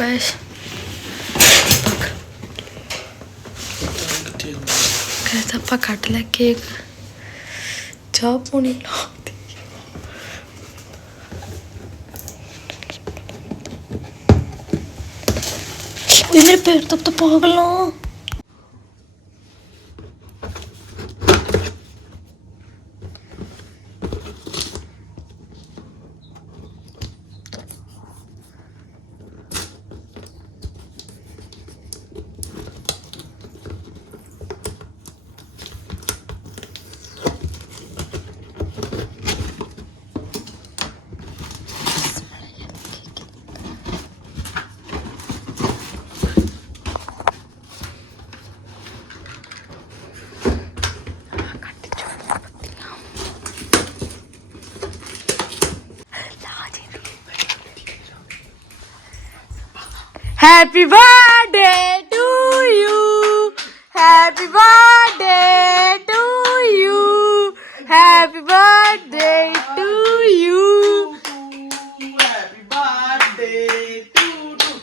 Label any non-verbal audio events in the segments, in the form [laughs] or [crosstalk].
Guys guys ਆਪਾਂ ਕੱਟ ਲੈ ਕੇਕ ਚਾਹ ਪੋਣੀ ਲਾਉਂਦੀ ਇਹ ਮੇਰੇ ਪੈਰ ਤੋਂ ਤਾਂ ਪਾਗਲ ਨਾ Happy birthday to you. Happy birthday to you. Happy birthday to you. Happy birthday to you.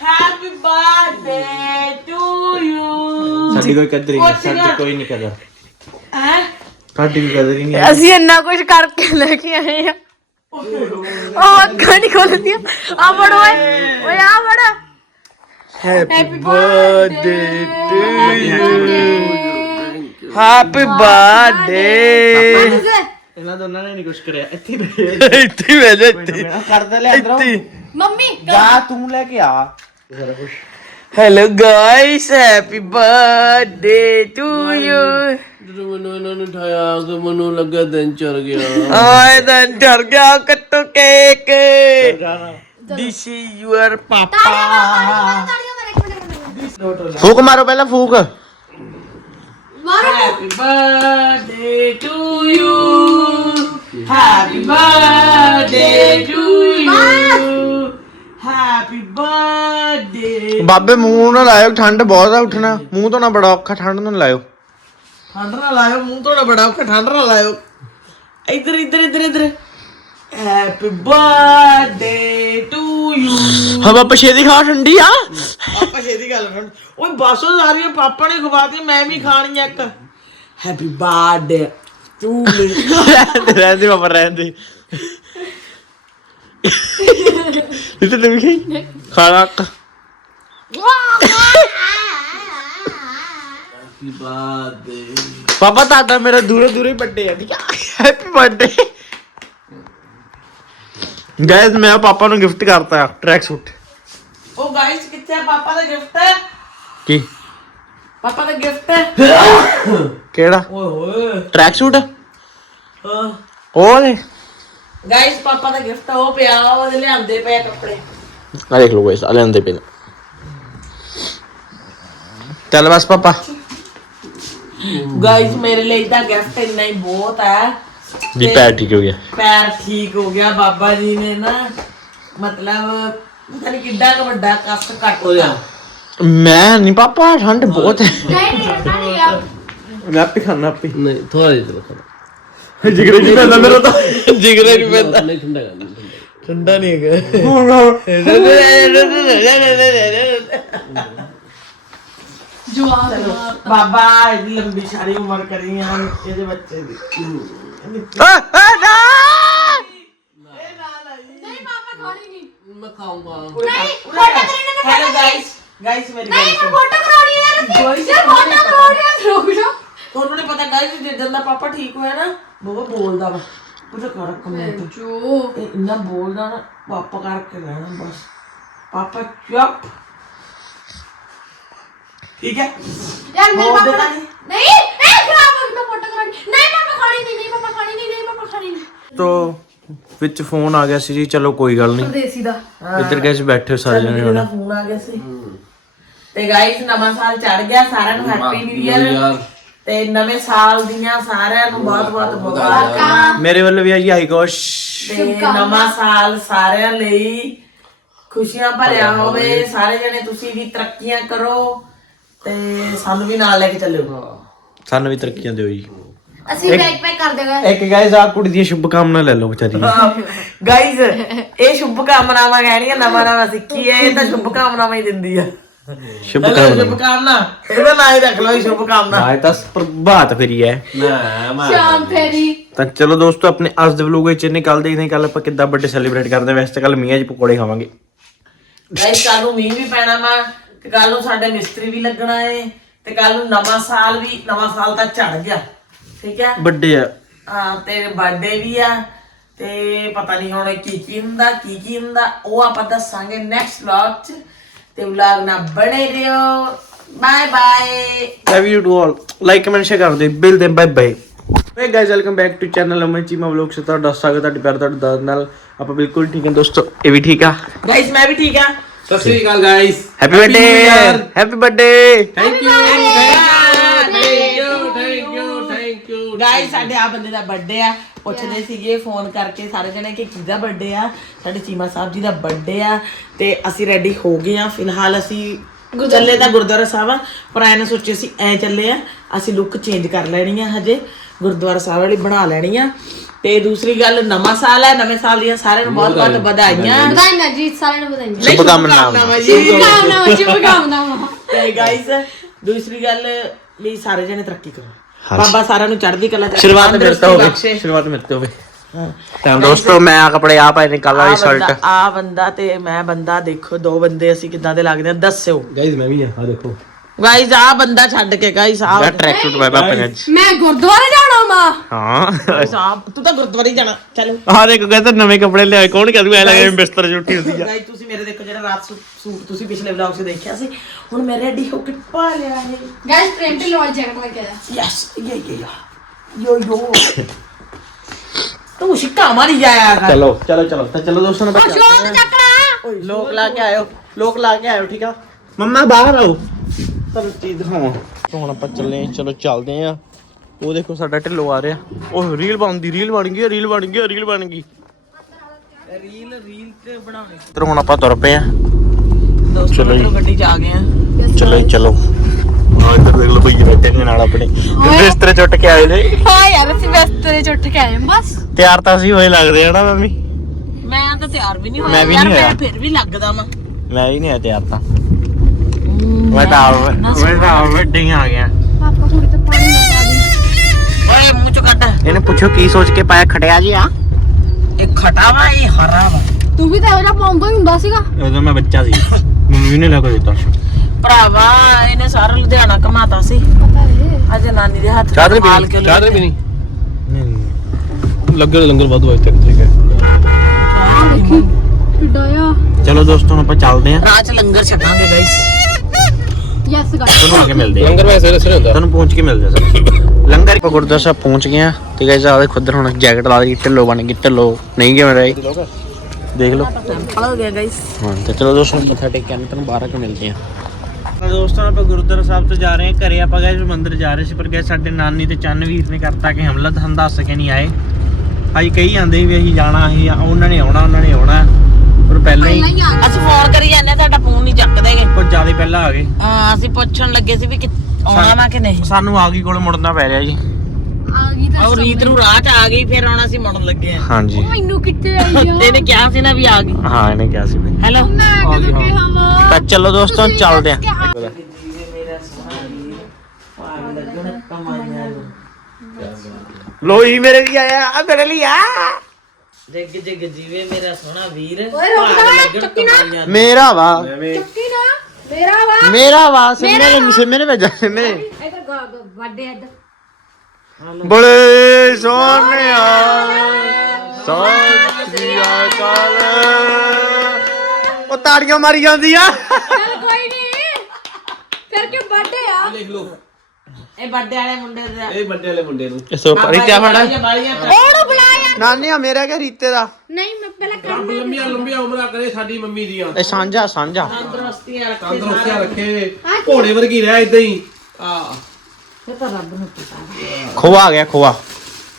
Happy birthday to you. ਸਾਡੀ ਕੋਈ ਕਦਰ ਹੀ ਨਹੀਂ ਸਾਡੀ ਕੋਈ ਨਹੀਂ ਕਦਰ ਹੈ ਸਾਡੀ ਵੀ ਕਦਰ ਹੀ ਨਹੀਂ ਅਸੀਂ ਇੰਨਾ ਕੁਝ ਕਰਕੇ ਲੈ ਕੇ ਆਏ ਆ ਉਹ ਅੱਖਾਂ ਨਹੀਂ ਖੋਲਦੀਆਂ ਆ ਬੜ ਓਏ ਓਏ ਆ ਬੜ happy birthday to you happy birthday ਇਹਨਾਂ ਦੋਨਾਂ ਨੇ ਨਹੀਂ ਕੁਝ ਕਰਿਆ ਇੱਥੇ ਬੈਠੇ ਇੱਥੇ ਬਹਿ ਜਾ ਇੱਥੇ ਕਰਦਾ ਲੈ ਅੰਦਰੋਂ ਮੰਮੀ ਜਾ ਤੂੰ ਲੈ ਕੇ ਆ ਸਾਰਾ ਕੁਝ hello guys happy birthday to you ਜਦੋਂ ਮੈਨੂੰ ਇਹਨਾਂ ਨੇ ਉਠਾਇਆ ਕਿ ਮੈਨੂੰ ਲੱਗਾ ਦਿਨ ਚੜ ਗਿਆ। ਆਏ ਤਾਂ ਡਰ ਗਿਆ ਕੱਟੋ cake. This is your papa ਫੂਕ ਮਾਰੋ ਪਹਿਲਾਂ ਫੂਕ. ਬਾਬੇ ਮੂੰਹ ਨਾਲ ਲਾਇਓ ਠੰਡ ਬਹੁਤ ਆ ਉੱਠਣਾ। ਮੂੰਹ ਤੋਂ ਨਾ ਬੜਾ ਔਖਾ ਠੰਡ ਨੂੰ ਲਾਇਓ। ਠੰਡ ਨਾਲ ਲਾਇਓ ਮੂੰਹ ਥੋੜਾ ਬੜਾ ਔਖਾ ਠੰਡ ਨਾਲ ਲਾਇਓ। ਇੱਧਰ ਇੱਧਰ ਇੱਧਰ ਇੱਧਰ। ਹੈਪੀ ਬਰਥਡੇ ਟੂ ਯੂ ਹਾਂ ਬਾਬਾ ਛੇਤੀ ਖਾ ਠੰਡੀ ਆ। ਪਾਪਾ ਛੇਤੀ ਗੱਲ ਸੁਣ ਓਏ ਬਾਸੋ ਸਾਰੀਆਂ ਪਾਪਾ ਨੇ ਖਵਾਤੀ ਮੈਂ ਵੀ ਖਾਣੀ ਆ ਇੱਕ। ਹੈਪੀ ਬਰਥਡੇ ਟੂ ਮੀ ਰਹਿੰਦੇ ਰਹਿੰਦੇ ਰਹਿੰਦੇ ਇੱਥੇ ਤੇ ਵੀ ਖਾਣਾ ਕੀ ਬਾਤ ਹੈ ਪਾਪਾ ਤੁਹਾਡਾ ਮੇਰਾ ਦੂਰੇ ਦੂਰੇ ਵੱਡੇ ਆ ਠੀਕ ਆ? ਹੈਪੀ ਬਰਥਡੇ ਗਾਇਸ ਮੈਂ ਪਾਪਾ ਨੂੰ ਗਿਫਟ ਕਰਤਾ ਟਰੈਕ ਸੂਟ ਉਹ ਗਾਇਸ ਕਿੱਥੇ ਆ? ਪਾਪਾ ਦਾ ਗਿਫਟ ਹੈ ਕੀ? ਪਾਪਾ ਦਾ ਗਿਫਟ ਹੈ ਕਿਹੜਾ? ਓਏ ਹੋਏ। ਟਰੈਕ ਸੂਟ ਹਾਂ। ਉਹ ਨੇ ਗਾਇਸ ਪਾਪਾ ਦਾ ਗਿਫਟ ਉਹ ਪਿਆ ਉਹਦੇ ਲਿਆਂਦੇ ਪਏ ਕੱਪੜੇ। ਆ ਦੇਖ ਲਓ ਗਾਇਸ ਆ ਲੈਂਦੇ ਪਏ ਚੱਲ ਬਸ ਪਾਪਾ। ਗਾਇਸ ਮੇਰੇ ਲਈ ਤਾਂ ਗਿਫਟ ਇੰਨਾ ਹੀ ਬਹੁਤ ਹੈ ਜੀ ਪੈਰ ਠੀਕ ਹੋ ਗਿਆ। ਪੈਰ ਠੀਕ ਹੋ ਗਿਆ ਬਾਬਾ ਜੀ ਨੇ ਨਾ ਮਤਲਬ ਪਤਾ ਨਹੀਂ ਕਿੱਡਾ ਕੁ ਵੱਡਾ ਕਸ਼ਟ ਕੱਟਦਾ ਮੈਂ ਨਹੀਂ ਪਾਪਾ ਠੰਡ ਬਹੁਤ ਹੈ। ਮੈਂ ਆਪੇ ਖਾਣਾ ਆਪੇ। ਨਹੀਂ ਥੋੜਾ ਜਿਹਾ ਜਿਗਰੇ ਨਹੀਂ ਪੈਂਦਾ ਮੇਰਾ ਤਾਂ। ਜਿਗਰੇ ਨਹੀਂ ਪੈਂਦਾ। ਨਹੀਂ ਠੰਡਾ ਕਰ ਨਹੀਂ ਠੰਡਾ ਠੰਡਾ ਨਹੀਂ ਹੈਗਾ। [laughs] [laughs] ਬਾਬਾ ਇਹਦੀ ਲੰਬੀ ਸਾਰੀ ਉਮਰ ਕਰੀ ਆ ਇਹਦੇ ਬੱਚੇ ਦੀ। ਮੈਂ ਖਾਊਂਗਾ। ਹੈਲੋ ਗਾਇਸ ਗਾਇਸ ਮੇਰੀ ਗੱਲ ਸੁਣੋ। ਫੋਟੋ ਕਰਾਉਣੀ ਹੈ ਯਾਰ ਫੋਟੋ ਕਰਾਉਣੀ ਹੈ ਰੁਕ ਜਾ ਤੁਹਾਨੂੰ ਨਹੀਂ ਪਤਾ ਗਾਇਸ ਦਾ ਪਾਪਾ ਠੀਕ ਹੋਇਆ ਨਾ ਬਹੁਤ ਬੋਲਦਾ ਵਾ। ਉਹਦਾ ਕਰ ਕਮੈਂਟ ਜੋ ਇਹ ਇੰਨਾ ਬੋਲਦਾ ਨਾ ਪਾਪਾ ਕਰਕੇ ਰਹਿਣਾ ਬਸ। ਪਾਪਾ ਚੁੱਪ। ਠੀਕ ਹੈ? ਯਾਰ ਮੇਰੇ ਬੋਲਦੇ ਪਾਪਾ ਤਾਂ ਨਹੀਂ। ਨਹੀਂ ਇਹ ਖਰਾਬ ਹੋ ਗਈ ਫੋਟੋ ਕਰਾਉਣੀ। ਨਹੀਂ ਪਾਪਾ ਖਾਣੀ ਨਹੀਂ ਨਹੀਂ ਪਾਪਾ ਖਾਣੀ ਨਹੀਂ ਨਹੀਂ ਪਾਪਾ ਖਾਣੀ ਨਹੀਂ। ਤੋ ਵਿੱਚ ਫੋਨ ਆ ਗਿਆ ਸੀ ਜੀ ਚਲੋ ਕੋਈ ਗੱਲ ਨਹੀਂ। ਦੇਸੀ ਦਾ। ਇੱਧਰ ਗਏ ਸੀ ਬੈਠੇ ਸਾਰੇ ਜਣੇ ਹੁਣ। ਫੋਨ ਆ ਗਿਆ ਸੀ। ਤੇ ਗਾਇਸ ਨਵਾਂ ਸਾਲ ਚੜ ਗਿਆ ਸਾਰਿਆਂ ਨੂੰ ਹੈਪੀ ਨਿਊ ਇਅਰ ਤੇ ਨਵੇਂ ਸਾਲ ਦੀਆਂ ਸਾਰਿਆਂ ਨੂੰ ਬਹੁਤ ਬਹੁਤ ਮੁਬਾਰਕਾਂ। ਮੇਰੇ ਵੱਲੋਂ ਵੀ ਆ ਜੀ ਹਾਈ ਕੋਸ਼। ਤੇ ਨਵਾਂ ਸਾਲ ਸਾਰਿਆਂ ਲਈ ਖੁਸ਼ੀਆਂ ਭਰਿਆ ਹੋਵੇ। ਸਾਰੇ ਜਣੇ ਤੁਸੀਂ ਵੀ ਤਰੱਕੀਆਂ ਕਰੋ। ਤੇ ਸਾਨੂੰ ਵੀ ਨਾਲ ਲੈ ਕੇ ਚੱਲਿਓ। ਸਾਨੂੰ ਵੀ ਤਰੱਕੀਆਂ ਦਿਓ ਜੀ। ਅਸੀਂ ਬੈਗ ਪੈਕ ਕਰ ਦੇਗਾ ਇੱਕ ਗਾਇਸ ਆ ਕੁੜੀ ਦੀ ਸ਼ੁਭ ਕਾਮਨਾ ਲੈ ਲਓ ਵਿਚਾਰੀ ਦੀ। ਗਾਈਜ਼ ਇਹ ਸ਼ੁਭ ਕਾਮਨਾਵਾਂ ਕਹਿਣੀਆਂ ਨਵਾਂ ਨਵਾਂ ਸਿੱਖੀ ਹੈ ਇਹ ਤਾਂ ਸ਼ੁਭ ਕਾਮਨਾਵਾਂ ਹੀ ਦਿੰਦੀ ਆ। ਸ਼ੁਭ ਕਾਮਨਾ ਸ਼ੁਭ ਕਾਮਨਾ ਇਹਦਾ ਨਾਂ ਹੀ ਰੱਖ ਲਓ ਇਹ ਸ਼ੁਭ ਕਾਮਨਾ ਹਾਂ ਇਹ ਤਾਂ ਪ੍ਰਭਾਤ ਫੇਰੀ ਹੈ। ਸ਼ਾਮ ਫੇਰੀ। ਤਾਂ ਚਲੋ ਦੋਸਤੋ ਆਪਣੇ ਅੱਜ ਦੇ ਵਲੋਗ ਵਿੱਚ ਇਹਨੇ ਕੱਲ ਦੇਖਦੇ ਹਾਂ ਕੱਲ ਆਪਾਂ ਕਿੱਦਾਂ ਬਰਥਡੇ ਸੈਲੀਬ੍ਰੇਟ ਕਰਦੇ ਹਾਂ। ਵੈਸੇ ਤਾਂ ਕੱਲ ਮੀਆਂ ਜੀ ਪਕੌੜੇ ਖਾਵਾਂਗੇ। ਗਾਈਜ਼ ਕੱਲ ਨੂੰ ਮੀਂਹ ਵੀ ਪੈਣਾ ਵਾ। ਤੇ ਕੱਲ ਨੂੰ ਸਾਡੇ ਮਿਸਤਰੀ ਵੀ ਲੱਗਣਾ ਏ ਤੇ ਕੱਲ ਨੂੰ ਨਵਾਂ ਸਾਲ ਵੀ ਨਵਾਂ ਸਾਲ ਤਾਂ ਚੜ ਗਿਆ ਠੀਕ ਹੈ? ਵੱਡੇ ਆ। ਹਾਂ ਤੇ ਬਰਥਡੇ ਵੀ ਆ ਤੇ ਪਤਾ ਨਹੀਂ ਹੁਣ ਕੀ ਕੀ ਹੁੰਦਾ ਕੀ ਕੀ ਹੁੰਦਾ ਉਹ ਆਪਾਂ ਦੱਸਾਂਗੇ ਨੈਕਸਟ ਵਲੌਗ 'ਚ ਤੇ ਵਲੌਗ ਨਾਲ ਬਣੇ ਰਹੋ। Bye bye love you to all like comment share ਕਰ ਦਿਓ। ਬਿਲ ਦੇ bye bye hey guys welcome back to channel Aman Cheema vlog ਸੇ ਤੁਹਾਡਾ ਸਵਾਗਤ ਹੈ ਤੁਹਾਡੇ ਪਿਆਰ ਤੁਹਾਡੇ ਦਾਦ ਨਾਲ। ਆਪਾਂ ਬਿਲਕੁਲ ਠੀਕ ਹਾਂ ਦੋਸਤੋ ਇਹ ਵੀ ਠੀਕ ਆ। ਗਾਈਸ ਮੈਂ ਵੀ ਠੀਕ ਆ ਸਤਿ ਸ੍ਰੀ ਅਕਾਲ guys happy birthday happy birthday thank you thank you thank you thank you guys ਸਾਡੇ ਆ ਬੰਦੇ ਦਾ ਬਰਥਡੇ ਆ। ਪੁੱਛਦੇ ਸੀਗੇ ਫੋਨ ਕਰਕੇ ਸਾਰੇ ਜਣੇ ਕਿ ਕਿਹਦਾ ਬਰਥਡੇ ਆ? ਸਾਡੇ ਚੀਮਾ ਸਾਹਿਬ ਜੀ ਦਾ ਬਰਥਡੇ ਆ। ਤੇ ਅਸੀਂ ਰੈਡੀ ਹੋ ਗਏ ਆ। ਫਿਲਹਾਲ ਅਸੀਂ ਚੱਲੇ ਤਾਂ ਗੁਰਦੁਆਰਾ ਸਾਹਿਬ ਆ ਪਰ ਐਂ ਨਾ ਸੋਚੇ ਅਸੀਂ ਐ ਚੱਲੇ ਆ ਅਸੀਂ ਲੁੱਕ ਚੇਂਜ ਕਰ ਲੈਣੀ ਆ ਹਜੇ। ਗੁਰਦੁਆਰਾ ਸਾਹਿਬ ਵਾਲੀ ਬਣਾ ਲੈਣੀ ਆ। ਤੇ ਦੂਸਰੀ ਗੱਲ ਨਵਾਂ ਸਾਲ ਹੈ ਨਵੇਂ ਸਾਲ ਦੀਆਂ ਸਾਰਿਆਂ ਨੂੰ ਬਹੁਤ ਬਹੁਤ ਵਧਾਈਆਂ। ਵਧਾਈਆਂ ਜੀ ਸਾਰਿਆਂ ਨੂੰ ਵਧਾਈਆਂ ਨਹੀਂ, ਸ਼ੁਭਕਾਮਨਾਵਾਂ। ਜੀ। ਸ਼ੁਭਕਾਮਨਾਵਾਂ ਸ਼ੁਭਕਾਮਨਾਵਾਂ ਤੇ ਗਾਇਸ ਦੂਸਰੀ ਗੱਲ ਵੀ ਸਾਰੇ ਜਣੇ ਤਰੱਕੀ ਕਰੋ। ਬਾਬਾ ਸਾਰਿਆਂ ਨੂੰ ਚੜ੍ਹਦੀ ਕਲਾ ਚ ਸ਼ੁਰੂਆਤ ਮੇਰੇ ਤੋਂ ਹੋਵੇ ਬਖਸ਼ੇ। ਸ਼ੁਰੂਆਤ ਮੇਰੇ ਤੋਂ ਹੋਵੇ। ਤਾਂ ਦੋਸਤੋ ਮੈਂ ਆ ਕੱਪੜੇ ਆ ਪਾਏ ਨੇ ਕੱਲ ਸ਼ਰਟ ਆ ਬੰਦਾ ਤੇ ਮੈਂ ਬੰਦਾ ਦੇਖੋ ਦੋ ਬੰਦੇ ਅਸੀਂ ਕਿੱਦਾਂ ਦੇ ਲੱਗਦੇ ਆ ਦੱਸਿਓ। ਗਾਇਸ ਮੈਂ ਵੀ ਆ ਆ ਦੇਖੋ। ਗਾਇਸ ਆ ਬੰਦਾ ਛੱਡ ਕੇ ਗਾਇਸ ਆ ਮੈਂ ਟਰੈਕ ਸੂਟ ਪਾਇਆ ਪਾਪਾ ਨੇ ਅੱਜ। ਮੈਂ ਗੁਰਦੁਆਰੇ ਜਾਣਾ ਮਾ ਹਾਂ। ਤੂੰ ਤਾਂ ਗੁਰਦੁਆਰੇ ਹੀ ਜਾਣਾ ਚਲੋ। ਆ ਦੇਖੋ ਕਹਿੰਦਾ ਨਵੇਂ ਕੱਪੜੇ ਲਿਆਏ ਕੌਣ ਕਰੂ ਐ ਲੱਗੇ ਬਿਸਤਰ 'ਚ ਉੱਠੀ ਹੁੰਦੀ ਆ। ਗਾਇਸ ਤੁਸੀਂ ਮੇਰੇ ਦੇਖੋ ਜਿਹੜਾ ਰਾਤ ਸੂ- ਸੂਟ ਤੁਸੀਂ ਪਿਛਲੇ ਵਲੌਗ 'ਚ ਦੇਖਿਆ ਸੀ ਹੁਣ ਮੈਂ ਰੈਡੀ ਹੋ ਕੇ ਪਾ ਲਿਆ ਹੈ ਗਾਇਸ ਪ੍ਰਿੰਟ ਲੋਲ ਜੈਕਟ ਲੱਗਿਆ ਦਾ ਯੈਸ ਯੇ ਯੇ ਯੋ ਯੋ ਤੂੰ ਸ਼ਿੱਕਾ ਮਾਰੀ ਜਾਇਆ ਕਰ। ਚਲੋ ਚਲੋ ਚਲੋ। ਤਾਂ ਚਲੋ ਦੋਸਤੋ ਨਾ ਬੱਚਾ। ਸ਼ੋਰ ਚੱਕਣਾ ਲੋਕ ਲਾ ਕੇ ਆਇਓ ਲੋਕ ਲਾ ਕੇ ਆਇਓ ਠੀਕ ਆ? ਮੰਮਾ ਬਾਹਰ ਆਓ। ਤੁਹਾਨੂੰ ਚੀਜ਼ ਦਿਖਾਵਾਂ। ਹੁਣ ਆਪਾਂ ਚੱਲੇ ਆਂ, ਚਲੋ ਚੱਲਦੇ ਆ ਉਹ ਦੇਖੋ ਸਾਡਾ ਢਿੱਲੋ ਆ ਰਿਹਾ। ਉਹ ਰੀਲ ਬਣਦੀ ਰੀਲ ਬਣ ਗਈ ਰੀਲ ਬਣ ਗਈ ਰੀਲ ਬਣ ਗਈ। ਰੀਲ ਰੀਲ ਤੇ ਬਣਾਉਣੀ। ਤੇ ਹੁਣ ਆਪਾਂ ਤੁਰ ਪਏ ਆ। ਦੋਸਤੋ ਗੱਡੀ 'ਚ ਆ ਗਏ ਆ। ਚਲੋ ਜੀ, ਚਲੋ। ਆ ਇੱਧਰ ਦੇਖ ਲਓ ਭਈਏ ਬੈਠੇ ਨੇ ਨਾਲ ਆਪਣੇ। ਬਿਸਤਰੇ ਚੁੱਟ ਕੇ ਆਏ ਨੇ। ਹਾਂ ਯਾਰ ਅਸੀਂ ਬਿਸਤਰੇ ਚ ਉੱਠ ਕੇ ਆਏ ਬਸ। ਤਿਆਰ ਤਾਂ ਅਸੀਂ ਹੋਏ ਲੱਗਦੇ ਆ ਨਾ ਮੰਮੀ। ਮੈਂ ਤਾਂ ਤਿਆਰ ਵੀ ਨਹੀਂ ਹੋਇਆ। ਮੈਂ ਵੀ ਨਹੀਂ ਹੋਇਆ। ਮੈਂ ਫਿਰ ਵੀ ਲੱਗਦਾ ਵਾਂ। ਮੈਂ ਹੀ ਨਹੀਂ ਆ ਤਿਆਰ ਤਾਂ। ਮੈਂ ਤਾਂ ਮੈਂ ਤਾਂ ਵੱਡੇ ਆ ਗਿਆ। ਇਹਨੇ ਪੁੱਛੋ ਕੀ ਸੋਚ ਕੇ ਪਾਇਆ ਖਟਿਆ ਜੀ ਆ ਇਹ ਖਟਾ ਵਾ ਇਹ ਹਰਾ ਵਾ। ਤੂੰ ਵੀ ਤਾਂ ਇਹੋ ਜਿਹਾ ਪਾਉਂਦਾ ਹੀ ਹੁੰਦਾ ਸੀਗਾ। ਉਦੋਂ ਮੈਂ ਬੱਚਾ ਸੀ। ਮੰਮੀ ਨੇ ਲੱਗ ਦਿੱਤਾ ਭਰਾਵਾ ਇਹਨੇ ਸਾਰਾ ਲੁਧਿਆਣਾ ਘਮਾਤਾ ਸੀ। ਪਤਾ ਅੱਜ ਨਾਨੀ ਦੇ ਹੱਥ ਤੇ ਮਾਲ ਕੇ ਤੇ ਵੀ ਨਹੀਂ ਲੰਗਰ ਲੰਗਰ ਬਹੁਤ ਹੋਇਆ ਤੱਕ ਠੀਕ ਹੈ ਆ। ਦੇਖੀ ਚਲੋ ਦੋਸਤੋ ਹੁਣ ਆਪਾਂ ਚੱਲਦੇ ਆਂ ਚ ਲੰਗਰ ਛਕਾਂਗੇ ਗਾਇਸ ਯੈਸ ਗਾਇਸ ਤੁਹਾਨੂੰ ਆ ਕੇ ਮਿਲਦੇ ਆ ਲੰਗਰ ਵੈਸੇ ਸਵੇਰੇ ਹੁੰਦਾ। ਤੁਹਾਨੂੰ ਪਹੁੰਚ ਕੇ ਮਿਲਦੇ ਆ ਸਰ। ਲੰਗਰ ਆਪਾਂ ਗੁਰਦੁਆਰਾ ਸਾਹਿਬ ਪਹੁੰਚ ਗਏ ਆ ਤੇ ਗਾਇਸ ਆਦੇ ਖੁੱਦਰ ਹੁਣ ਜੈਕਟ ਲਾ ਲਈ ਢਿੱਲੋ ਬਣ ਗਈ ਢਿੱਲੋ। ਨਹੀਂ ਕਿਵੇਂ ਰਹੀ? ਦੇਖ ਲਓ ਸਿੰਪਲ ਹੋ ਗਿਆ ਗਾਇਸ ਹਾਂ ਤੇ ਚਲੋ ਦੋਸਤੋ ਮੱਥਾ ਟੇਕ ਕੇ ਆਨੇ ਤੁਹਾਨੂੰ ਬਾਹਰ ਆ ਕੇ ਮਿਲਦੇ ਆ। ਦੋਸਤੋ ਆਪਾਂ ਗੁਰਦੁਆਰਾ ਸਾਹਿਬ ਤੋਂ ਜਾ ਰਹੇ ਹਾਂ। ਘਰੇ ਆਪਾਂ ਗਏ ਮੰਦਿਰ ਜਾ ਰਹੇ ਸੀ ਪਰ ਗਏ ਸਾਡੇ ਨਾਨੀ ਤੇ ਚੰਨਵੀਰ ਨੇ ਕਰਤਾ ਕਿ ਹਮਲਾ ਤਾਂ ਦੱਸ ਕੇ ਨਹੀਂ ਆਏ। ਅਸੀਂ ਕਹੀ ਜਾਂਦੇ ਵੀ ਅਸੀਂ ਜਾਣਾ ਅਸੀਂ ਉਹਨਾਂ ਨੇ ਆਉਣਾ ਉਹਨਾਂ ਨੇ ਆਉਣਾ। ਪਰ ਪਹਿਲਾਂ ਹੀ ਅਸੀਂ ਫੋਨ ਕਰੀ ਜਾਂਦੇ ਆ, ਤੁਹਾਡਾ ਫੋਨ ਨਹੀਂ ਚੱਕਦੇਗੇ ਕੁਝ ਜ਼ਿਆਦਾ ਪਹਿਲਾਂ ਆ ਗਏ। ਹਾਂ ਅਸੀਂ ਪੁੱਛਣ ਲੱਗੇ ਸੀ ਵੀ ਕਿ ਆਉਣਾ ਵਾ ਕਿ ਨਹੀਂ। ਸਾਨੂੰ ਆ ਗਈ ਕੋਲ ਮੁੜਨਾ ਪੈ ਰਿਹਾ ਜੀ। ਆ ਗਈ ਤਾਂ ਉਹ ਰੀਤ ਨੂੰ ਰਾਹ ਚ ਆ ਗਈ ਫਿਰ ਆਉਣਾ ਸੀ ਮੁੜਨ ਲੱਗੇ ਆ। ਹਾਂਜੀ। ਮੈਨੂੰ ਕਿੱਥੇ ਆਈ ਆ? [laughs] ਇਹਨੇ ਕਿਹਾ ਸੀ ਨਾ ਵੀ ਆ ਗਈ। ਹਾਂ ਇਹਨੇ ਕਿਹਾ ਸੀ ਬਈ ਹੈਲੋ। ਮੈਂ ਕਿਹਾ ਵਾ। ਤਾਂ ਚਲੋ ਦੋਸਤੋ ਚੱਲਦੇ ਆਂ। ਲੋਈ ਮੇਰੇ ਲਈ ਆਇਆ ਆ ਮੇਰੇ ਲਈ ਆ। ਜੱਗ ਜੀਵੇ ਮੇਰਾ ਸੋਹਣਾ ਵੀਰ। ਓਏ ਰੁਕ ਜਾ, ਭਾਗ ਲੱਗਣ ਚੱਕੀ ਨਾ। ਕਮਾਈਆਂ ਨੂੰ। ਮੇਰਾ ਵਾ। ਚੱਕੀ ਨਾ ਮੇਰਾ ਵਾ। ਮੇਰਾ ਵਾ ਸਿੰਮੇ ਨੇ ਸਿੰਮੇ ਨੇ ਭੇਜਾ ਸਿੰਮੇ। ਇਧਰ ਵੱਡੇ ਇੱਧਰ। ਬੜੇ ਸੋਹਣਿਆ ਸਤਿ ਸ੍ਰੀ ਅਕਾਲ। ਉਹ ਤਾੜੀਆਂ ਮਾਰੀ ਜਾਂਦੀ ਆ। ਚੱਲ ਕੋਈ ਨਹੀਂ ਫਿਰ ਕਿ ਵੱਡੇ ਆ। ਲਿਖ ਲਓ। ਇਹ ਵੱਡੇ ਵਾਲੇ ਮੁੰਡੇ ਦਾ। ਇਹ ਵੱਡੇ ਵਾਲੇ ਮੁੰਡੇ ਨੂੰ। ਸੋ ਪਰਿਚਾ ਫੜਾ ਬਾਲੀਆਂ ਬਾਲੀਆਂ ਉਹਨੂੰ ਬੁਲਾ ਯਾਰ। ਨਾਨੀ ਆ ਮੇਰਾ ਕਿ ਰੀਤੇ ਦਾ? ਨਹੀਂ ਮੈਂ ਪਹਿਲਾਂ ਕਰ ਰੱਬ ਲੰਮੀਆਂ ਲੰਮੀਆਂ ਉਮਰਾਂ ਕਰੇ ਸਾਡੀ ਮੰਮੀ ਦੀਆਂ। ਇਹ ਸਾਂਝਾ ਸਾਂਝਾ। ਤੰਦਰੁਸਤੀਆਂ ਰੱਖੇ ਤੰਦਰੁਸਤੀਆਂ ਰੱਖੇ। ਘੋੜੇ ਵਰਗੀ ਰਹਿ ਇਦਾਂ ਹੀ। ਆ। ਇਹ ਤਾਂ ਰੱਬ ਨੂੰ ਪਤਾ ਖੋਆ ਆ ਗਿਆ ਖੋਆ।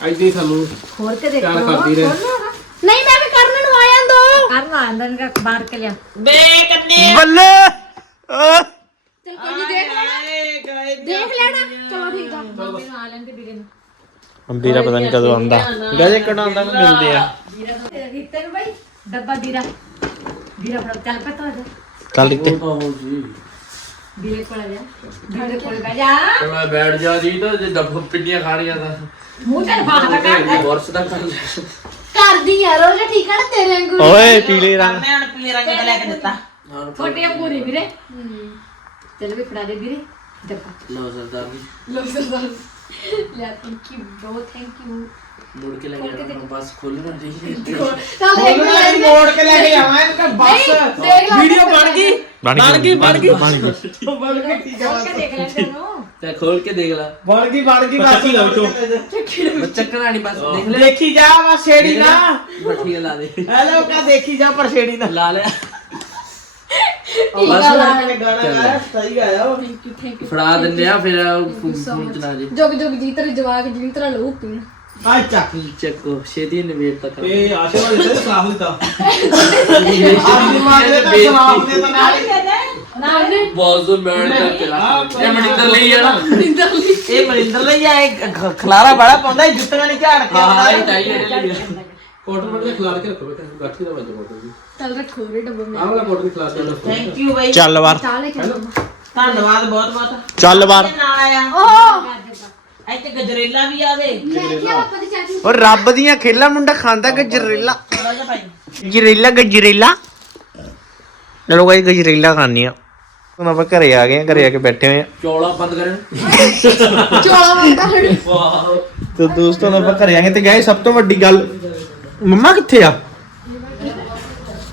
ਇਦਾਂ ਹੀ ਸਾਨੂੰ ਖੋਲ ਕੇ ਦੇਖੋ। ਨਹੀਂ ਮੈਂ ਵੀ ਕਰਨ ਨੂੰ ਆਇਆ ਦੋ। ਕਰਨ ਆਂਦਾ ਨੇ ਬਾਹਰ ਕੇ ਲਿਆ। ਬੇ ਕੰਨੇ ਬੱਲੇ! ਚਲ ਕੋਈ ਨਹੀਂ ਦੇਖ ਲੈਣਾ। ਦੇਖ ਲੈਣਾ। ਚਲੋ ਠੀਕ ਆ। ਮੰਮੀ ਨੂੰ ਆ ਲੈਣ ਦੇ ਵੀਰੇ ਨੂੰ। ਵੀਰਾ ਪਤਾ ਨਹੀਂ ਕਦੋਂ ਆਉਂਦਾ। ਗਾਇਸ ਇੱਕ ਆਉਂਦਾ ਤਾਂ ਮਿਲਦੇ ਆ। ਤੈਨੂੰ ਬਾਈ? ਡੱਬਾ ਵੀਰਾ। ਵੀਰਾ ਫੜ ਚੱਲ ਪਤਾ ਹੋ ਜਾ। ਕੱਲ ਇੱਥੇ ਵੀਰੇ ਕੋਲ ਜਾ। ਵੀਰੇ ਕੋਲ ਬਹਿ ਜਾ। ਮੈਂ ਬੈਠ ਜਾ ਜੀ ਤਾਂ ਜੇ ਡੱਬ ਪਿੰਡੀਆਂ ਖਾਣੀਆਂ ਤਾਂ। ਮੂੰਹ ਤੇ ਬਾਹਰ ਕਰ ਵਰਸ ਦਾ ਕਰ ਕਰਦੀ ਆ ਰੋਜ਼ ਠੀਕ ਆ ਨਾ ਤੇਰੇ ਵਾਂਗੂ। ਓਏ ਪੀਲੇ ਰੰਗ। ਮੈਂ ਹੁਣ ਪੀਲੇ ਰੰਗ ਦਾ ਲੈ ਕੇ ਦਿੱਤਾ। ਛੋਟੇ ਪੂਰੀ ਵੀਰੇ। ਚਲ ਵੀ ਫੜਾ ਦੇ ਵੀਰੇ। ਡੱਬਾ। ਲਓ ਸਰਦਾਰ ਜੀ। ਲੋ ਸਰਦਾਰ ਲੈ thank you bro thank you ਮੁੜ ਕੇ ਲੈ ਕੇ ਆਉਣਾ ਬਸ ਖੋਲਣਾ ਜੀ। ਚੱਲ ਲੈ ਮੋੜ ਕੇ ਲੈ ਕੇ ਆਵਾਂ ਇਹਨੂੰ ਬਸ। ਦੇਖ ਲੈ ਵੀਡੀਓ ਬਣ ਗਈ। ਬਣ ਗਈ ਬਣ ਗਈ ਬਣ ਗਈ। ਖੋਲ ਕੇ ਦੇਖ ਲੈ ਤੈਨੂੰ ਤੇ ਖੋਲ ਕੇ ਦੇਖ ਲੈ। ਬਣ ਗਈ ਬਣ ਗਈ ਬਸ। ਬਸ ਚੱਕਣਾ ਨਹੀਂ ਬਸ ਦੇਖ ਲੈ। ਦੇਖੀ ਜਾ ਬਸ ਛੇੜੀ ਨਾ। ਬੱਠੀ ਲਾ ਦੇ। ਹੈਲੋ ਕਾ ਦੇਖੀ ਜਾ ਪਰ ਛੇੜੀ ਨਾ। ਲਾ ਲਿਆ। ਬਸ ਮੈਂ ਗਾਣਾ ਗਾਇਆ ਸਹੀ ਗਾਇਆ ਉਹ। ਥੈਂਕ ਯੂ ਥੈਂਕ ਯੂ ਫੜਾ ਦਿੰਦੇ ਆ ਫਿਰ ਫੂਟ ਨਾ ਜੇ ਜੁਗ ਜੁਗ ਜੀ ਤਰ ਜਵਾਕ ਜਿੰਨੀ ਤਰ੍ਹਾਂ ਲਹੂ ਪੀਣ ਹਾਂ ਚੱਕ ਚੱਕੋ ਛੇਤੀ ਨਵੇੜ ਤੱਕ ਇਹ ਆਸ਼ੀਰਵਾਦ ਦਿੱਤਾ ਸਾਫ਼ ਦਿੱਤਾ ਆਸ਼ੀਰਵਾਦ ਦਿੱਤਾ ਸਾਫ਼ ਦਿੱਤਾ ਨਾਲ ਹੀ। ਨਾਲ ਨੇ ਬਹੁਤ ਜ਼ੋਰ ਦਾ ਪਿਲਾ ਇਹ ਮਨਿੰਦਰ ਲਈ ਆ ਨਾ। ਮਨਿੰਦਰ ਲਈ। ਇਹ ਮਨਿੰਦਰ ਲਈ ਆ ਇਹ ਖਲਾਰਾ ਬੜਾ ਪਾਉਂਦਾ ਇਹ ਜੁੱਤੀਆਂ ਨਹੀਂ ਝਾੜ ਕੇ ਆਉਂਦਾ। ਹਾਂ ਇਹ ਚਾਹੀਏ ਕੋਟਨ ਮੜ ਖਿਲਾ ਕੇ ਰੱਖੋ ਬੇਟਾ ਗਾਠੀ ਦਾ ਵੱਜ ਕੋਟਨ ਦੀ ਚੱਲ ਰੱਖੋ ਰੇ ਡੱਬਾ ਮੈਂ ਆਹ ਵਾਲਾ ਕੋਟਨ ਖਿਲਾ ਕੇ ਰੱਖੋ। ਥੈਂਕ ਯੂ ਬਾਈ। ਚੱਲ ਵਾਰ। ਧੰਨਵਾਦ ਬਹੁਤ ਬਹੁਤ। ਚੱਲ ਵਾਰ। ਨਾਲ ਆਇਆ। ਓਹ! ਇੱਥੇ ਗਜਰੇਲਾ ਵੀ ਆ ਦੇ ਲੈ ਕੇ ਪਾਪਾ ਦੀ ਚਾਚੀ ਔਰ ਰੱਬ ਦੀਆਂ ਖੇਲਾਂ ਮੁੰਡਾ ਖਾਂਦਾ ਗਜਰੇਲਾ। ਥੋੜਾ ਜਿਹਾ ਭਾਈ ਗਜਰੇਲਾ ਗਜਰੇਲਾ। ਚਲੋ ਗਾਈ ਗਜਰੇਲਾ ਖਾਣੀ ਆ ਹੁਣ ਆਪਾਂ ਘਰੇ ਆ ਗਏ ਆ ਘਰੇ ਆ ਕੇ ਬੈਠੇ ਹੋਏ ਆ ਚੌਲਾ ਬੰਦ ਕਰਨ ਚੋਲਾ ਮੰਗਾ ਹੜ ਵਾਹ। ਤੇ ਦੋਸਤੋ ਨਾਲ ਆਪਾਂ ਘਰੇ ਆ ਗਏ ਤੇ ਗਏ ਸਭ ਤੋਂ ਵੱਡੀ ਗੱਲ ਮੰਮਾ ਕਿੱਥੇ ਆ?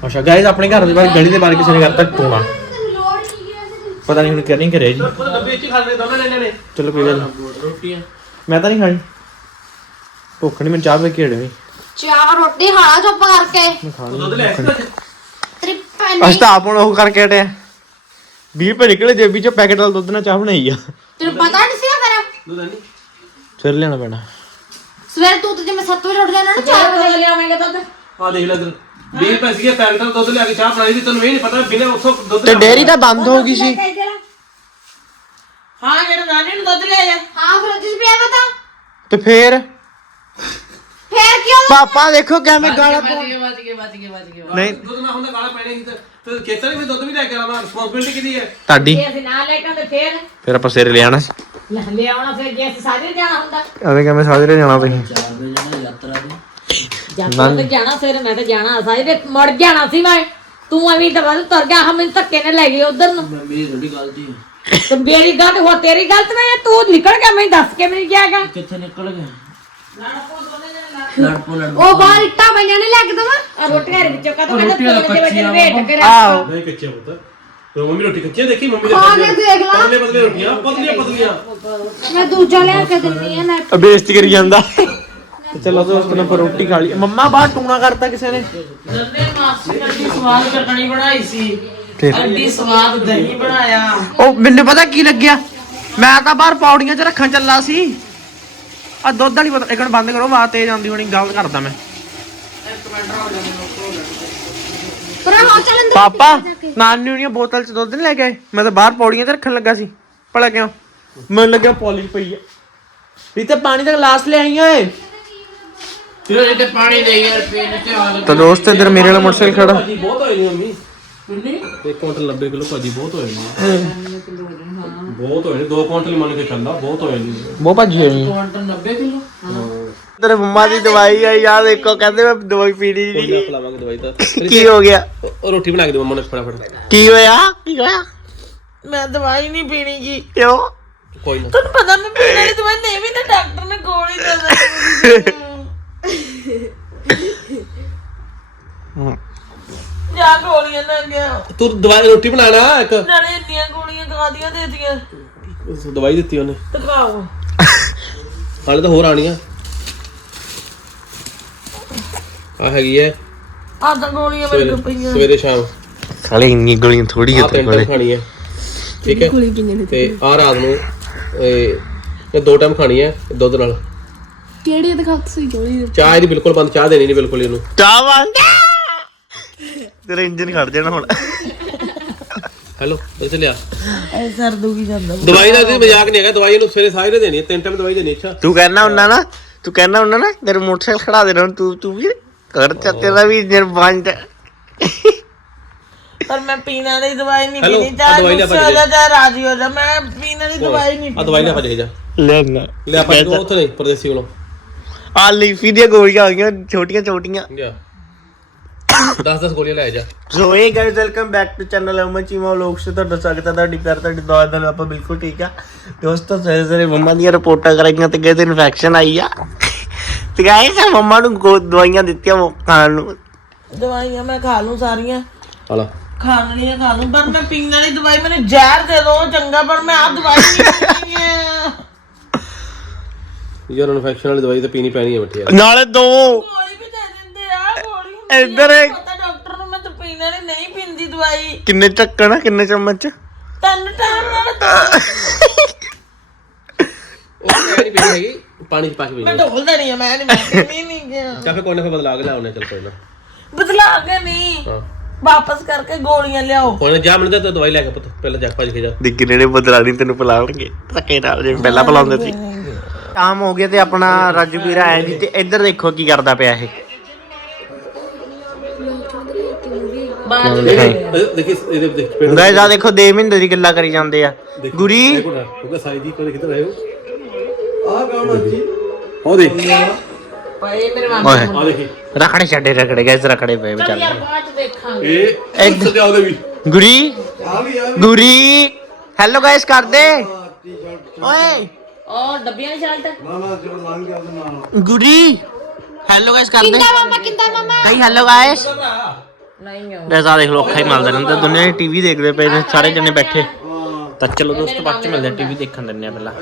ਅੱਛਾ ਗਾਇਸ ਆਪਣੇ ਘਰ ਦੇ ਬਾਹਰ ਗਲੀ ਦੇ ਬਾਹਰ ਕਿਸੇ ਨੇ ਕਰਤਾ ਟੂਣਾ ਪਤਾ ਨਹੀਂ ਹੁਣ ਕਰਨੀ ਕਰਿਆ ਜੀ। ਡੱਬੇ ਚ ਖਾ ਲੈ ਦੋਵੇਂ ਲੈ ਲੈਣੇ ਚਲੋ ਕੋਈ ਗੱਲ ਨੀ। ਰੋਟੀਆਂ ਮੈਂ ਤਾਂ ਨਹੀਂ ਖਾਣੀ। ਭੁੱਖ ਨਹੀਂ ਮੈਂ ਚਾਹ ਪੀ ਕੇ ਹੜਵੇਂ ਚਾਹ ਰੋਟੀ ਖਾਣਾ ਚੁੱਪ ਕਰਕੇ। ਮੈਂ ਖਾਣੀ ਦੁੱਧ ਲੈ ਤੇਰੀ ਭੈਣ ਅਸੀਂ ਤਾਂ ਆਪ ਹੁਣ ਉਹ ਕਰਕੇ ਹਟਿਆ 20 ਰੁਪਏ ਨਿਕਲੇ ਜੇਬੀ ਚੋਂ ਪੈਕੇਟ ਵਾਲਾ ਦੁੱਧ ਨਾਲ ਚਾਹ ਬਣਾਈ ਆ। ਤੈਨੂੰ ਪਤਾ ਨਹੀਂ ਸੀ ਫਿਰ? ਦੁੱਧ ਨਹੀਂ ਫਿਰ ਲੈਣਾ ਪੈਣਾ। ਸਵੇਰ ਤੂੰ ਤੇ ਜਿਵੇਂ 7 ਵਜੇ ਉੱਠ ਜਾਣਾ ਨਾ 4 ਵਜੇ। ਲਿਆਵਾਂਗੇ ਦੁੱਧ। ਆ ਦੇਖ ਲੈ ਤੂੰ 20 ਰੁਪਏ ਸੀਗੇ ਪੈਕਟ ਦਾ ਦੁੱਧ ਲਿਆ ਕੇ ਚਾਹ ਬਣਾਈ ਸੀ ਤੈਨੂੰ ਇਹ ਨਹੀਂ ਪਤਾ ਬਿਨਾਂ ਉੱਥੋਂ ਦੁੱਧ ਤੇ ਡੇਅਰੀ ਤਾਂ ਬੰਦ ਹੋ ਗਈ ਸੀ। ਹਾਂ ਜਿਹੜਾ ਨਾਨੀ ਨੂੰ ਦੁੱਧ ਲਿਆ ਜਾ। ਹਾਂ ਫਿਰ ਜਿਸ ਪਿਆ ਪਤਾ ਤੇ। ਫੇਰ? ਫੇਰ ਕਿਉਂ? ਪਾਪਾ ਦੇਖੋ ਕਿਵੇਂ ਗਾਲਾਂ ਪਾ- ਬਚ ਗਏ ਬਚ ਗਏ ਬਚ ਗਏ। ਨਹੀਂ। ਦੁੱਧ ਨਾ ਹੁੰਦਾ ਕਾਲਾ ਪੈਣੇ ਸੀ ਤੇ ਤੇ ਖੇਤਾਂ ਵਿੱਚ ਦੁੱਧ ਵੀ ਲੈ ਕੇ ਆਵਾਂ ਰਿਸਪੌਂਸਿਬਿਲਟੀ ਕਿਹਦੀ ਹੈ? ਤੁਹਾਡੀ। ਅਸੀਂ ਨਾ ਲੈ ਕੇ ਆਉਂਦੇ ਫੇਰ। ਫਿਰ ਆਪਾਂ ਸਿਰ ਲਿਆਣਾ ਸੀ। ਲੈ ਆਉਣਾ ਫਿਰ ਜੇ ਅਸੀਂ ਸਾਰੇ ਜਾਣਾ ਹੁੰਦਾ। ਐਵੇਂ ਕਿਵੇਂ ਸਾਜਰੇ ਜਾਣਾ ਤੁਸੀਂ? ਜਾਂਦਾ ਤੇ ਜਾਣਾ ਫਿਰ ਮੈਂ ਤਾਂ ਜਾਣਾ। ਤੇ ਮੁੜ ਜਾਣਾ ਸੀ ਮੈਂ। ਤੂੰ ਐਵੇਂ ਵੱਲ ਤੁਰ ਗਿਆ ਹਮ ਧੱਕੇ ਨੇ ਲੈ ਗਏ ਉਧਰ ਨੂੰ। ਮੇਰੀ ਥੋੜੀ ਗਲਤੀ ਤੇ ਮੇਰੀ ਗੱਲ ਹੋ ਤੇਰੀ ਗਲਤ ਮੈਂ ਤੂੰ ਨਿਕਲ ਗਿਆ ਮੈਨੂੰ ਦੱਸ ਕੇ ਮੈਨੂੰ ਕਿਹਾਗਾ ਕਿੱਥੇ ਨਿਕਲ ਗਏ ਉਹ ਬਾਹਰ ਇੱਟਾਂ ਪਈਆਂ ਨੇ ਲੈ ਕੇ ਦਵਾ। ਆ ਰੋਟੀਆਂ ਦੇ ਵਿੱਚੋਂ ਕਦੋਂ ਕਹਿੰਦਾ ਤੋੜ ਦੇ ਵਿੱਚ ਵੇਟ ਕੇ ਆਓ ਨਹੀਂ ਕੱਚੇ ਪੁੱਤ। ਤੇ ਮੰਮੀ ਰੋਟੀ ਕੱਚੀ ਦੇਖੀ ਮੰਮੀ ਦੇ ਖਾ ਕੇ ਦੇਖ ਲਾ। ਪਤਲੇ ਪਤਲੇ ਰੋਟੀਆਂ ਪਤਲੀਆਂ ਪਤਲੀਆਂ। ਮੈਂ ਦੂਜਾ ਲਿਆ ਕੇ ਦਿੰਦੀ ਆ ਮੈਂ ਬੇਇੱਜ਼ਤੀ ਕਰੀ ਜਾਂਦਾ। ਤੇ ਚਲੋ ਦੋਸਤ ਨੇ ਫਿਰ ਰੋਟੀ ਖਾ ਲਈ। ਮੰਮਾ ਬਾਹਰ ਟੂਣਾ ਕਰਤਾ ਕਿਸੇ ਨੇ? ਨੰਨੇ ਮਾਸੀ ਅੱਡੀ ਸਵਾਦ ਚਟਣੀ ਬਣਾਈ ਸੀ। ਫਿਰ? ਅੱਡੀ ਸਵਾਦ ਦਹੀਂ ਬਣਾਇਆ। ਉਹ ਮੈਨੂੰ ਪਤਾ ਕੀ ਲੱਗਿਆ? ਮੈਂ ਤਾਂ ਬਾਹਰ ਪੌੜੀਆਂ 'ਚ ਰੱਖਣ ਚੱਲਾ ਸੀ। ਆ ਦੁੱਧ ਵਾਲੀ ਬੋਤਲ ਇੱਕ ਮਿੰਟ ਬੰਦ ਕਰੋ ਬਾਤ ਤੇਜ਼ ਆਉਂਦੀ ਹੋਣੀ ਗਲਤ ਕਰਦਾ ਮੈਂ। ਪਰ ਹਾਂ ਚੱਲ ਅੰਦਰ। ਪਾਪਾ ਨਾਨੀ ਹੁਣੀਆਂ ਬੋਤਲ 'ਚ ਦੁੱਧ ਨਹੀਂ ਲੈ ਕੇ ਆਏ। ਮੈਂ ਤਾਂ ਬਾਹਰ ਪੌੜੀਆਂ 'ਚ ਰੱਖਣ ਲੱਗਾ ਸੀ। ਭਲਾ ਕਿਉਂ? ਮੈਨੂੰ ਲੱਗਿਆ ਪੋਲਿਸ਼ ਪਈ ਆ। ਰੀਤੇ ਪਾਣੀ ਦਾ ਗਲਾਸ ਲੈ ਆਈ ਓਏ। ਫਿਰ ਇਹ ਤੇ ਪਾਣੀ ਦੇ ਯਾਰ ਪੀਣ ਤੇ ਹਾਲ ਤਾਂ ਦੋਸਤ ਇੱਧਰ ਮੇਰੇ ਵਾਲਾ ਮੋਟਰਸਾਈਕਲ ਖੜਾ। ਭਾਜੀ ਬਹੁਤ ਹੋਏ ਨੇ ਮੰਮੀ। ਕਿੰਨੀ? 1 ਕੁਇੰਟਲ 90 ਕਿਲੋ ਭਾਜੀ ਬਹੁਤ ਹੋਏ ਨੇ। ਬਹੁਤ ਹੋਏ ਨੇ 2 ਕੁਇੰਟਲ ਮੰਨ ਕੇ ਚੱਲਦਾ ਬਹੁਤ ਹੋਏ ਨੇ। ਬਹੁਤ ਭੱਜੀ ਹੋਈ ਕੁਇੰਟਲ 90 ਕਿਲੋ? ਤੇਰੇ ਮੰਮਾ ਦੀ ਦਵਾਈ ਆਈ ਯਾਰ ਦੇਖੋ ਕਹਿੰਦੇ ਮੈਂ ਦਵਾਈ ਪੀਣੀ ਕੋਈ ਨਾ ਨਹੀਂ ਖਿਲਾਵਾਂਗੇ ਦਵਾਈ ਤਾਂ। ਕੀ ਹੋ ਗਿਆ? ਉਹ ਰੋਟੀ ਬਣਾ ਕੇ ਦੇ ਮੰਮਾ ਨੇ ਫਟਾਫਟ। ਕੀ ਹੋਇਆ? ਕੀ ਹੋਇਆ? ਮੈਂ ਦਵਾਈ ਨਹੀਂ ਪੀਣੀ ਜੀ। ਕਿਉਂ? ਕੋਈ ਨਾ। ਤੁਹਾਨੂੰ ਪਤਾ ਮੈਂ ਪੀਣ ਵਾਲੀ ਦਵਾਈ ਨਹੀਂ ਵੀ ਨਾ ਡਾਕਟਰ ਨੇ ਗੋਲੀ ਦੇ ਦਿੱਤੀ। ਜਾ ਗੋਲੀਆਂ ਨਾ ਗਿਆ ਤੂੰ ਦਵਾਈ ਰੋਟੀ ਬਣਾਣਾ ਇੱਕ। ਨਾਲੇ ਇੰਨੀਆਂ ਗੋਲੀਆਂ ਖਾਦੀਆਂ ਦੇ ਦਿੱਤੀਆਂ। ਦਵਾਈ ਦਿੱਤੀ ਉਹਨੇ। ਦਿਖਾਓ। ਹਾਲੇ ਤਾਂ ਹੋਰ ਆਣੀਆਂ ਆ ਹੈਗੀ ਹੈ ਆਹ ਤਾਂ ਗੋਲੀਆਂ ਮੇਰੇ ਕੋਲ ਪਈਆਂ। ਸਵੇਰੇ ਸ਼ਾਮ। ਸਾਲੇ ਇੰਨੀ ਗੋਲੀਆਂ ਥੋੜੀ ਆ ਤਿੰਨ ਟਾਈਮ ਖਾਣੀ ਹੈ ਠੀਕ ਹੈ ਤੇ ਆ ਰਾਤ ਨੂੰ ਇਹ ਇਹ ਦੋ ਟਾਈਮ ਖਾਣੀ ਹੈ ਦੁੱਧ ਨਾਲ। ਕਿਹੜੀ ਦਿਖਾ ਤੁਸੀਂ ਗੋਲੀ? ਚਾਹ ਇਹਦੀ ਬਿਲਕੁਲ ਬੰਦ ਚਾਹ ਦੇਣੀ ਨਹੀਂ ਬਿਲਕੁਲ ਇਹਨੂੰ। ਚਾਵਾਂਗਾ ਤੇਰਾ ਇੰਜਨ ਖੜ ਜਾਣਾ ਹੁਣ। ਹੈਲੋ ਇੱਥੇ ਲਿਆ ਐ ਸਰ ਦੁਖੀ ਜਾਂਦਾ। ਦਵਾਈ ਦਾ ਕੋਈ ਮਜ਼ਾਕ ਨਹੀਂ ਹੈਗਾ ਦਵਾਈ ਇਹਨੂੰ ਸਵੇਰੇ ਸਾਰੇ ਦੇਣੀ ਹੈ ਤਿੰਨ ਟਾਈਮ ਦਵਾਈ ਦੇਣੀ ਅੱਛਾ। ਤੂੰ ਕਹਿਣਾ ਹੁੰਨਾ ਨਾ ਤੂੰ ਕਹਿੰਦਾ ਹੁੰਦਾ ਨਾ ਤੇਰੇ ਮੋਟਰਸਾਈਕਲ ਖੜਾ ਦੇਣਾ ਹੁਣ ਤੂੰ ਤੂੰ ਵੀ ਕਰ ਚਾ ਤੇਰਾ ਵੀ ਬੰਦ ਪਰ ਮੈਂ ਪੀਣ ਵਾਲੀ ਦਵਾਈ ਨਹੀਂ Hello, ਪੀਣੀ ਆਹ ਚਾਹੇ ਦਵਾਈ ਲਿਆ ਗੁੱਸੇ ਹੋ ਭਾਜੀ ਜਾ ਚਾਹੇ ਰਾਜੀ ਹੋ ਜਾ ਮੈਂ ਪੀਣ ਵਾਲੀ ਦਵਾਈ ਨਹੀਂ ਆ ਦਵਾਈ ਲੈ ਭੱਜ ਜਾ। ਲੈਣਾ ਲੈ ਆਪਾਂ ਨੂੰ ਉੱਥੇ ਨਹੀਂ ਪਰਦੇਸੀ ਕੋਲੋਂ ਆ ਲੀਫੀ ਦੀਆਂ ਗੋਲੀਆਂ ਆ ਗਈਆਂ ਛੋਟੀਆਂ ਛੋਟੀਆਂ। ਗਿਆ 10 10 ਗੋਲੀਆਂ ਲੈ ਜਾ। ਸੋ ਇਹ guys welcome back to channel Aman Cheema ਲੋਕ ਸੇ ਤੁਹਾਡਾ ਸਵਾਗਤ ਹੈ ਤੁਹਾਡੀ ਪਿਆਰ ਤੁਹਾਡੀ ਦੁਆ ਨਾਲ ਆਪਾਂ ਬਿਲਕੁਲ ਠੀਕ ਆ। ਦੋਸਤੋ ਸਵੇਰੇ ਸਵੇਰੇ ਮੰਮਾ ਦੀਆਂ ਰਿਪੋਰਟਾਂ ਕਰਾਈਆਂ ਤੇ ਕਹਿੰਦੇ ਇਨਫੈਕਸ਼ਨ ਆਈ ਆ। ਤੇ ਗਾਇਸ ਮੰਮਾ ਨੂੰ ਗੋ- ਦਵਾਈਆਂ ਦਿੱਤੀਆਂ ਉਹ ਖਾਣ ਨੂੰ। ਦਵਾਈਆਂ ਮੈਂ ਖਾ ਲੂੰ ਸਾਰੀਆਂ। ਹਾਲਾ ਖਾਣ ਵਾਲੀਆਂ ਖਾ ਲੂੰ ਪਰ ਮੈਂ ਪੀਣ ਵਾਲੀ ਦਵਾਈ ਮੈਨੂੰ ਜ਼ਹਿਰ ਦੇ ਦੋ ਚੰਗਾ ਪਰ ਮੈਂ ਆ ਦਵਾਈ ਨਹੀਂ ਪੀਣੀ ਹੈ ਯਾਰ ਇਨਫੈਕਸ਼ਨ ਵਾਲੀ ਦਵਾਈ ਤਾਂ ਪੀਣੀ ਪੈਣੀ ਹੈ ਬੱਠੇ ਯਾਰ ਨਾਲੇ ਦੋ। ਗੋਲੀ ਵੀ ਦੇ ਦਿੰਦੇ ਆ ਗੋਲੀ ਹੁੰਦੀ ਆ। ਇੱਧਰ ਇਹ- ਪਤਾ ਡਾਕਟਰ ਨੂੰ ਮੈਂ ਤਾਂ ਪੀਣ ਵਾਲੀ ਨਹੀਂ ਪੀਂਦੀ ਦਵਾਈ। ਕਿੰਨੇ ਚੱਕਣ ਆ ਕਿੰਨੇ ਚਮਚ? ਤੈਨੂੰ ਟਾਈਮ ਨਾਲ ਉਹ ਨਹੀਂ ਪੀਣੀ ਹੈਗੀ ਪਾਣੀ ਚ ਪਾ ਕੇ ਮੈਂ ਪੀਣੀ ਢੋਲ ਦੇਣੀ ਆ ਮੈਂ ਨਹੀਂ ਮੈਂ ਨਹੀਂ ਗਿਆ। ਚਾਹ ਫੇ ਕੋਈ ਨਾ ਫੇ ਬਦਲਾ ਕੇ ਲਿਆਉਣੇ ਚੱਲ ਕੋਈ ਨਾ। ਬਦਲਾ ਕੇ ਨਹੀਂ। ਹਾਂ। ਵਾਪਸ ਕਰਕੇ ਗੋਲੀਆਂ ਲਿਆਓ। ਕੋਈ ਨਾ ਜਾ ਮੈਨੂੰ ਤੇ ਦਵਾਈ ਲੈ ਕੇ ਪੁੱਤ ਪਹਿਲਾਂ ਜਾ ਭੱਜ ਕੇ ਜਾ। ਦਿੱਗੀ ਨੇ ਬਦਲਾ ਨਹੀਂ ਤੈਨੂੰ ਪਿਲਾਉਣਗੇ ਧੱਕੇ ਨਾਲ ਜਿਵੇਂ ਪਹਿਲਾਂ ਪਿਲਾਉਂਦੇ ਸੀ। ਸ਼ਾਮ ਹੋ ਗਿਆ ਤੇ ਆਪਣਾ ਰਾਜੂ ਵੀਰ ਆਇਆ ਜੀ ਤੇ ਇੱਧਰ ਦੇਖੋ ਕੀ ਕਰਦਾ ਪਿਆ ਇਹ। ਇਹ ਦੇਖੀ ਇਹਦੇ ਦੇਖ ਗਾਇਸ ਆ ਦੇਖੋ ਦੇ ਮਹੀਨੇ ਦੀ ਗੱਲਾਂ ਕਰੀ ਜਾਂਦੇ ਆ। ਗੁਰੀ? ਕਿਉਂਕਿ ਸਾਈ ਜੀ ਕੋਲ ਕਿੱਧਰ ਆਏ ਹੋ? ਆ ਜੀ। ਉਹ ਦੇਖ ਪਏ ਮੇਰੇ ਓਏ। ਆ ਦੇਖੀ। ਰਖੜੇ ਛੱਡੇ ਰਖੜੇ ਗਾਇਸ ਰਖੜੇ ਪਏ ਵਿਚਾਰੇ। ਬਾਅਦ ਚ ਦੇਖਾਂਗੇ। ਇਹ ਇੱਕ ਤੇ ਉਹਦੇ ਵੀ। ਗੁਰੀ। ਗੁਰੀ। ਹੈਲੋ ਗਾਇਸ ਕਰਦੇ ਓਏ। ਉਹ ਡੱਬੀਆਂ ਦੀ ਸ਼ਰਟ। ਗੁਰੀ। ਹੈਲੋ ਗਾਇਸ ਕਰਦੇ ਕਿੰਦਾ ਮਾਮਾ ਕਿੰਦਾ ਮਾਮਾ? ਕਈ ਹੈਲੋ ਗਾਇਸ ਨਹੀਂ ਗਾਇਸ ਆ ਦੇਖ ਲੋ ਅੱਖਾਂ ਹੀ ਮਾਰਦੇ ਰਹਿੰਦੇ ਦੁਨੀਆ ਦੀ ਟੀਵੀ ਦੇਖਦੇ ਪਏ ਨੇ ਸਾਰੇ ਜਣੇ ਬੈਠੇ। ਤਾਂ ਚਲੋ ਦੋਸਤੋ ਬਾਅਦ ਚ ਮਿਲਦੇ ਟੀਵੀ ਦੇਖਣ ਦਿੰਦੇ ਆ ਪਹਿਲਾਂ।